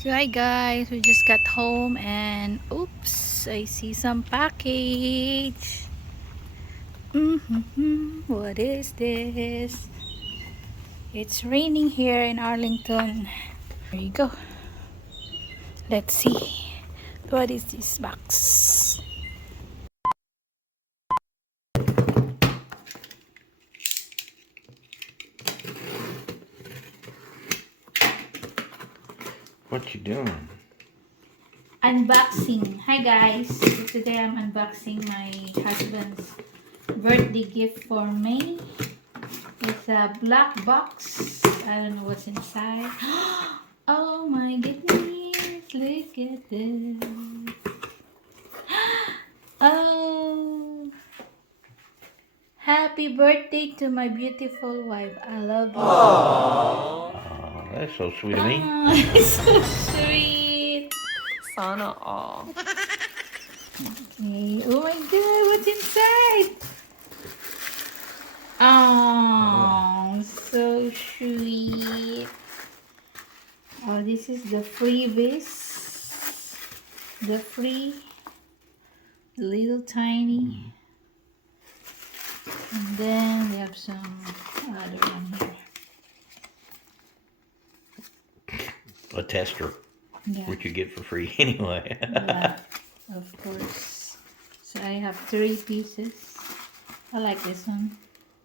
So hi guys, we just got home and oops, I see some package. What is this? It's raining here in Arlington. There you go. Let's see. What is this box? What you doing? Unboxing. Hi guys. So today I'm unboxing my husband's birthday gift for me. It's a black box. I don't know what's inside. Oh my goodness, look at this. Oh, happy birthday to my beautiful wife. I love you. Oh, that's so sweet of me. Oh, it's so sweet. Sana all. Okay. Oh my god, what's inside? Oh, so sweet. Oh, this is the freebies. The free little tiny. And then we have some other one here. A tester, Yeah. which you get for free anyway. Yeah, of course. So I have 3 pieces. I like this one.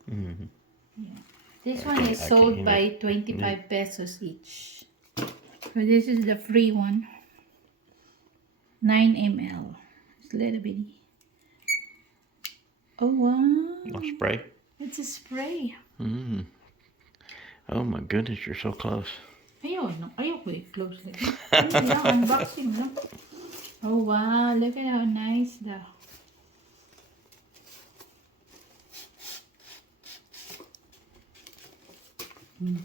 Mhm. Yeah. This one is sold by 25 pesos each. So this is the free one. 9 ml. It's a little bitty. Oh wow. A spray. It's a spray. Mm. Oh my goodness, you're so close. Ayaw, no? Ayaw ko close like that. Yeah, unboxing lang. Oh wow, look at how nice the There's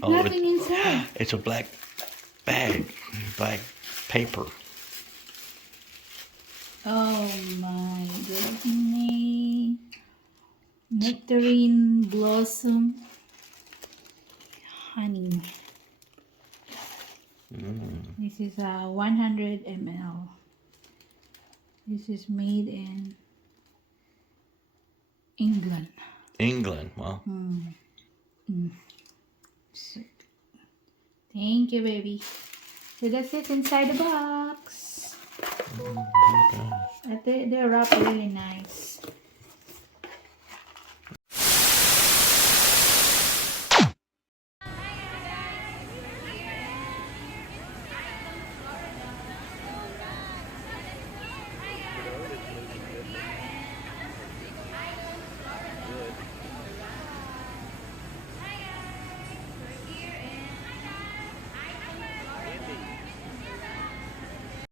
Oh, nothing inside. it's a black bag, black paper. Oh my goodness. Nectarine blossom honey. This is a 100 ml. This is made in England. England. Well, So, thank you, baby. So that's it inside the box. They're wrapped really nice.